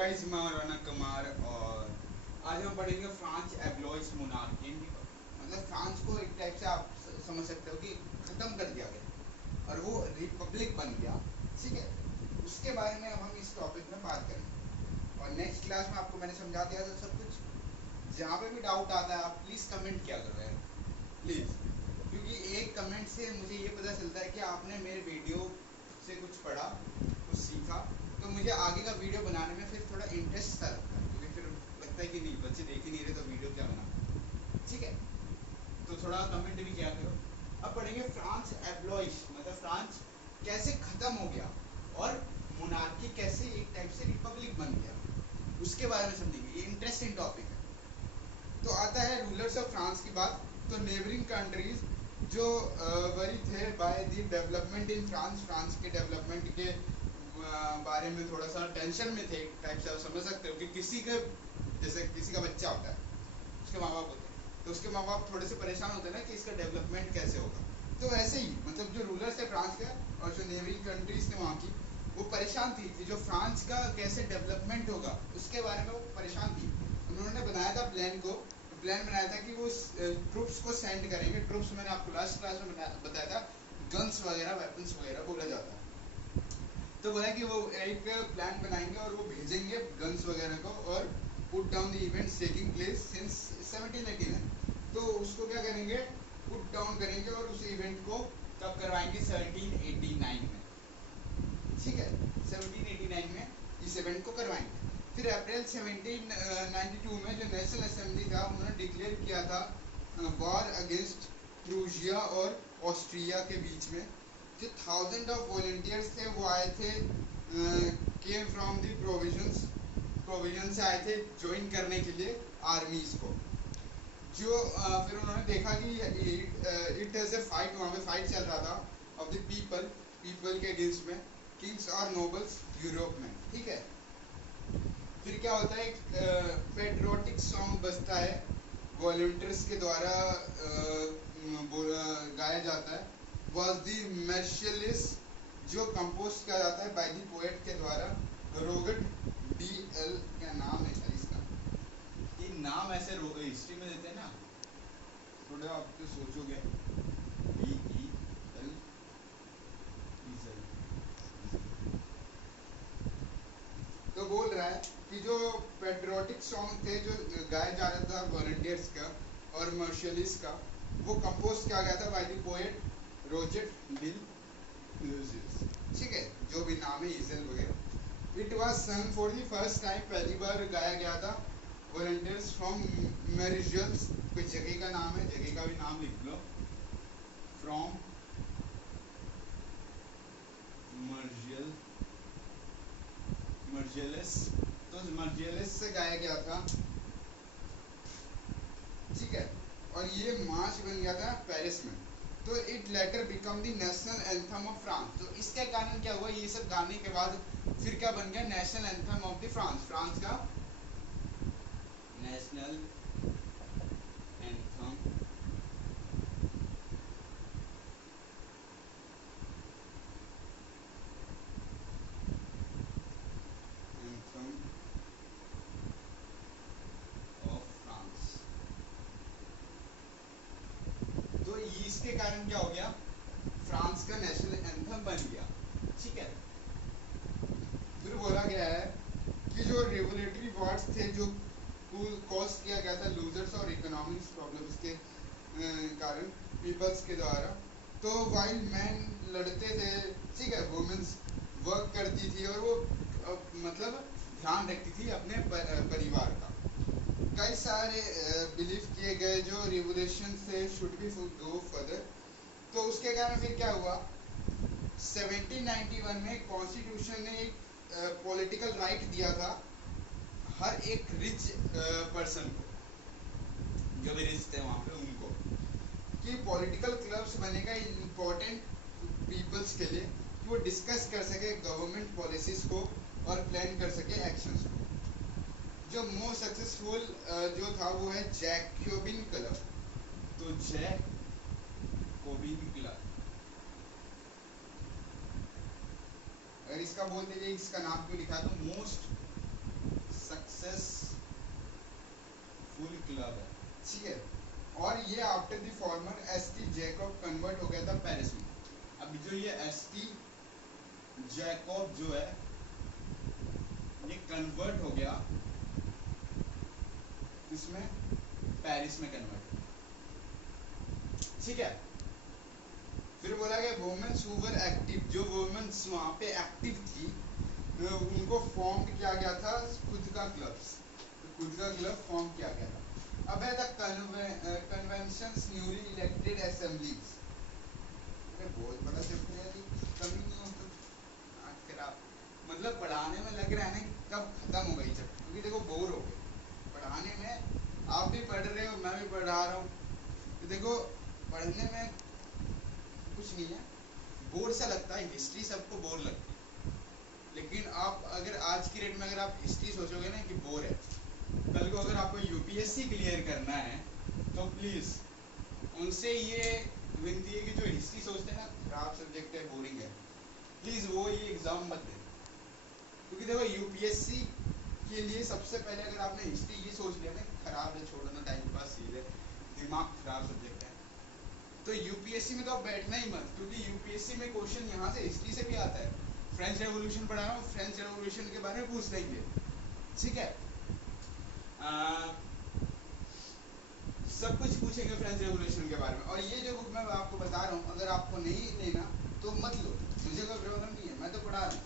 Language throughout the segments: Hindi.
गाइस, मैं रौनक कुमार और आज हम पढ़ेंगे फ्रांस एब्लोइस मोनार्की। मतलब फ्रांस को एक टाइप से आप समझ सकते हो कि ख़त्म कर दिया गया और वो रिपब्लिक बन गया। ठीक है, उसके बारे में अब हम इस टॉपिक में बात करेंगे। और नेक्स्ट क्लास में आपको मैंने समझा दिया था सब कुछ। जहाँ पे भी डाउट आता है आप प्लीज़ कमेंट किया करो यार, प्लीज़, क्योंकि एक कमेंट से मुझे ये पता चलता है कि आपने मेरे वीडियो से कुछ पढ़ा, कुछ सीखा, तो मुझे आगे का वीडियो बनाने में फिर थोड़ा इंटरेस्ट सा लगता है, क्योंकि फिर लगता है कि नहीं, बच्चे देख ही नहीं रहे तो वीडियो क्या बना। ठीक है, तो थोड़ा कमेंट भी किया करो। अब पढ़ेंगे फ्रांस एब्लोइश, मतलब फ्रांस कैसे ख़त्म हो गया और मोनार्की कैसे एक टाइप से रिपब्लिक बन गया, उसके बारे में समझेंगे। ये इंटरेस्टिंग टॉपिक है। तो आता है रूलर्स ऑफ फ्रांस की बात। तो नेबरिंग कंट्रीज जो वरी थे by the development in France, France के डेवलपमेंट के बारे में थोड़ा सा टेंशन में थे। एक टाइप से आप समझ सकते हो कि किसी के, जैसे किसी का बच्चा होता है, उसके माँ बाप होते हैं, तो उसके माँ बाप थोड़े से परेशान होते हैं ना कि इसका डेवलपमेंट कैसे होगा। तो वैसे ही मतलब जो रूलर्स है फ्रांस के और जो नेबरिंग कंट्रीज थे वहाँ की, वो परेशान थी कि जो फ्रांस का कैसे डेवलपमेंट होगा उसके बारे में वो परेशान थी। उन्होंने बनाया था प्लान बनाया था कि वो ट्रुप्स को सेंड करेंगे। ट्रुप्स मैंने आपको लास्ट क्लास में बताया था, गन्स वगैरह, वेपन्स वगैरह बोला जाता है। तो बोला कि वो एक प्लान बनाएंगे और वो भेजेंगे गन्स वगैरह को और put down the events taking place since 1789। तो उसको क्या करेंगे, पुट डाउन करेंगे और उस इवेंट को कब करवाएंगे, 1789 में। ठीक है, 1789 में इस इवेंट को करवाएंगे। फिर अप्रैल 1792 में जो नेशनल असेंबली था, उन्होंने डिक्लेयर किया था वॉर अगेंस्ट प्रूशिया और ऑस्ट्रिया के बीच में। जो थाउजेंड ऑफ वॉलंटियर्स थे वो आए थे, केम फ्रॉम द प्रोविजन से आए थे ज्वाइन करने के लिए आर्मीज को। जो फिर उन्होंने देखा कि इट इज ए फाइट, वहाँ पे फाइट चल रहा था ऑफ द पीपल के अगेंस्ट में, किंग्स और नोबल्स यूरोप में। ठीक है, फिर क्या होता है, एक पेट्रियोटिक सॉन्ग बजता है, वॉलंटियर्स के द्वारा गाया जाता है, वॉज दी मर्शियलिस, जो कंपोज किया जाता है बाय दी पोएट के द्वारा, रोगट डी एल। क्या नाम है सर इसका, ये नाम ऐसे हिस्ट्री में देते हैं ना, थोड़ा आप तो सोचोगे। डी ई एल, तो बोल रहा है कि जो पेट्रियोटिक सॉन्ग थे जो गाया जा रहा था वॉलंटियर्स का और मर्शियलिस का, वो कंपोज किया गया था by the poet Rouget de Lisle. ठीक है, जो भी नाम है, ईजल वगैरह। इट वाज सung फॉर द फर्स्ट टाइम, पहली बार गाया गया था वॉलंटियर्स फ्रॉम मेरिजल्स। कोई जगह का नाम है, जगह का भी नाम लिख लो, फ्रॉम मर्जियल, मर्जियलिस। तो मर्जियलिस से गाया गया था। ठीक है, और ये मार्च बन गया था पेरिस में। तो it later become the national anthem of France. तो इसके कारण क्या हुआ, ये सब गाने के बाद फिर क्या बन गया, national anthem of the France, France का national anthem. Anthem of France. तो इसके कारण क्या हो गया, फ्रांस का नेशनल एंथम बन गया। ठीक है, फिर बोला गया है कि जो रेगुलेटरी वार्स थे जो कॉज किया गया था लूजर्स और इकोनॉमिक्स प्रॉब्लम्स के कारण पीपल्स के द्वारा। तो वाइल मैन लड़ते थे, ठीक है, वुमेन्स वर्क करती थी और वो मतलब ध्यान रखती थी अपने परिवार का। कई सारे बिलीव किए गए जो रिवोल्यूशन से शुड बी गो फर्दर। तो उसके कारण फिर क्या हुआ, 1791 में कॉन्स्टिट्यूशन ने एक पॉलिटिकल राइट दिया था हर एक रिच पर्सन को, जो भी रिच थे वहाँ पे उनको, कि पॉलिटिकल क्लब्स बनेगा इम्पोर्टेंट पीपल्स के लिए, कि वो डिस्कस कर सके गवर्नमेंट पॉलिसीज को और प्लान कर सके एक्शंस को। जो मोस्ट सक्सेसफुल जो था वो है जैकोबिन क्लब। तो जैकोबिन क्लब, अगर इसका बोलते हैं इसका नाम क्यों लिखा, तो most after the former ST Jacob convert हो गया था पेरिस में। अब जो ये एसटी जैकब जो है ये कन्वर्ट हो गया इसमें पेरिस में कन्वर्ट, ठीक है। फिर बोला गया वुमेन्स हु वर एक्टिव, जो वुमेन्स वहाँ पे एक्टिव थी उनको फॉर्म किया गया था खुद का क्लब्स, खुद का क्लब फॉर्म किया गया था। अब है the conventions newly elected assemblies, अरे बहुत बड़ा चैप्टर है, खत्म ही नहीं होता आखिर। आप मतलब पढ़ाने में लग रहा है ना कि कब खत्म हो गई चैप्टर, क्योंकि देखो बोर हो गए पढ़ाने में, आप भी पढ़ रहे हो मैं भी पढ़ा रहा हूँ, तो देखो पढ़ने में कुछ नहीं है, बोर सा लगता है, हिस्ट्री सबको बोर लगती है। लेकिन आप अगर आज की डेट में अगर आप हिस्ट्री सोचोगे ना कि बोर है, कल को अगर आपको यूपीएससी क्लियर करना है तो प्लीज़ उनसे ये विनती है कि जो हिस्ट्री सोचते हैं ना खराब सब्जेक्ट है, बोरिंग है, प्लीज़ वो ये एग्ज़ाम मत दें। क्योंकि देखो यूपीएससी के लिए सबसे पहले अगर आपने हिस्ट्री ये सोच लिया ना खराब है, छोड़ो ना, टाइम पास सीधे, दिमाग खराब सब्जेक्ट है, तो यूपीएससी में तो आप बैठना ही मत, क्योंकि यूपीएससी में क्वेश्चन यहाँ से हिस्ट्री से भी आता है। फ्रेंच रेवोल्यूशन पढ़ा रहा हूँ, फ्रेंच रेवोल्यूशन के बारे में पूछ देंगे, ठीक है। सब कुछ पूछेंगे फ्रेंच रेवोल्यूशन के बारे में। और ये जो बुक मैं आपको बता रहा हूँ, अगर आपको नहीं लेना तो मत लो, मुझे कोई प्रॉब्लम नहीं है, मैं तो पढ़ा रहा हूँ।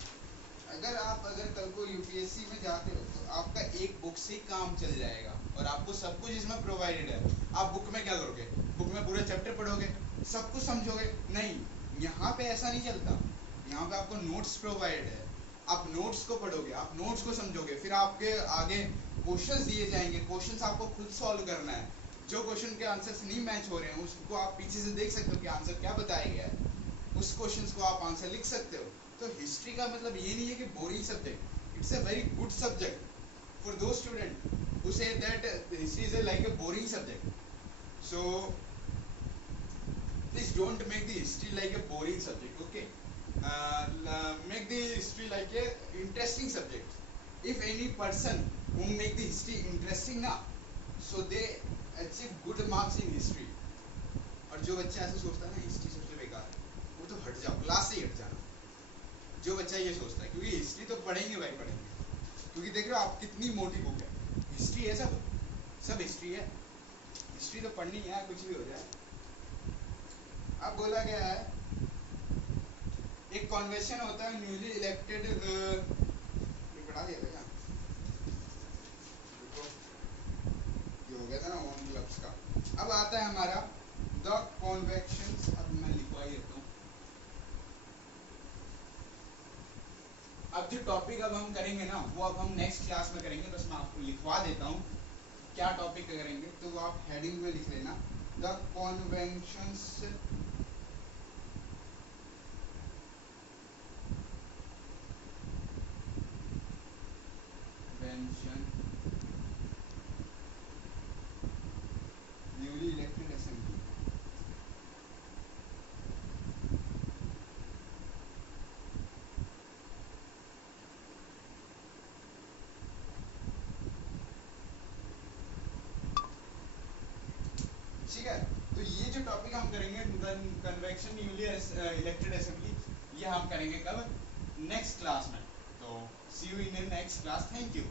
अगर कल को यूपीएससी में जाते हो तो आपका एक बुक से काम चल जाएगा और आपको सब कुछ इसमें प्रोवाइडेड है। आप बुक में क्या करोगे, बुक में पूरा चैप्टर पढ़ोगे, सब कुछ समझोगे? नहीं, यहाँ पे ऐसा नहीं चलता। यहाँ पे आपको नोट्स प्रोवाइडेड है, आप नोट्स को पढ़ोगे, आप नोट्स को समझोगे, फिर आपके आगे क्वेश्चंस दिए जाएंगे, क्वेश्चंस आपको खुद सॉल्व करना है। जो क्वेश्चन के आंसर्स नहीं मैच हो रहे हैं उसको आप पीछे से देख सकते हो कि आंसर क्या बताया गया है, उस क्वेश्चंस को आप आंसर लिख सकते हो। तो हिस्ट्री का मतलब ये नहीं है कि boring subject, it's a very good subject for those student who say that history is like a boring subject. So please don't make the history like a boring subject, okay. Make the history like a interesting subject. If any person who make the history interesting ना, so they achieve good marks in history. और जो बच्चा ऐसा सोचता है ना हिस्ट्री सबसे बेकार है, वो तो हट जाओ, क्लास से ही हट जाना। जो बच्चा ये सोचता है, क्योंकि हिस्ट्री तो पढ़ेंगे भाई पढ़ेंगे, क्योंकि देख रहे हो आप कितनी मोटी बुक है, हिस्ट्री है, सब हिस्ट्री है, हिस्ट्री तो पढ़नी है, कुछ भी हो जाए। अब बोला गया है एक कन्वेंशन होता है न्यूली इलेक्टेड, ये पढ़ा दिया था क्या, ये हो गया था ना ओन क्लब्स का। अब आता है हमारा द कन्वेंशंस, अब मैं लिखवा ही देता हूँ। अब जो टॉपिक अब हम करेंगे ना वो अब हम नेक्स्ट क्लास में करेंगे, बस मैं आपको लिखवा देता हूँ क्या टॉपिक करेंगे, तो वो आप हेडिंग में लिख लेना, the conventions newly elected assembly. ठीक है, तो ये जो टॉपिक हम करेंगे कन्वेक्शन न्यूली इलेक्टेड असेंबली, ये हम करेंगे कब, नेक्स्ट क्लास में। तो see you in next class, thank you.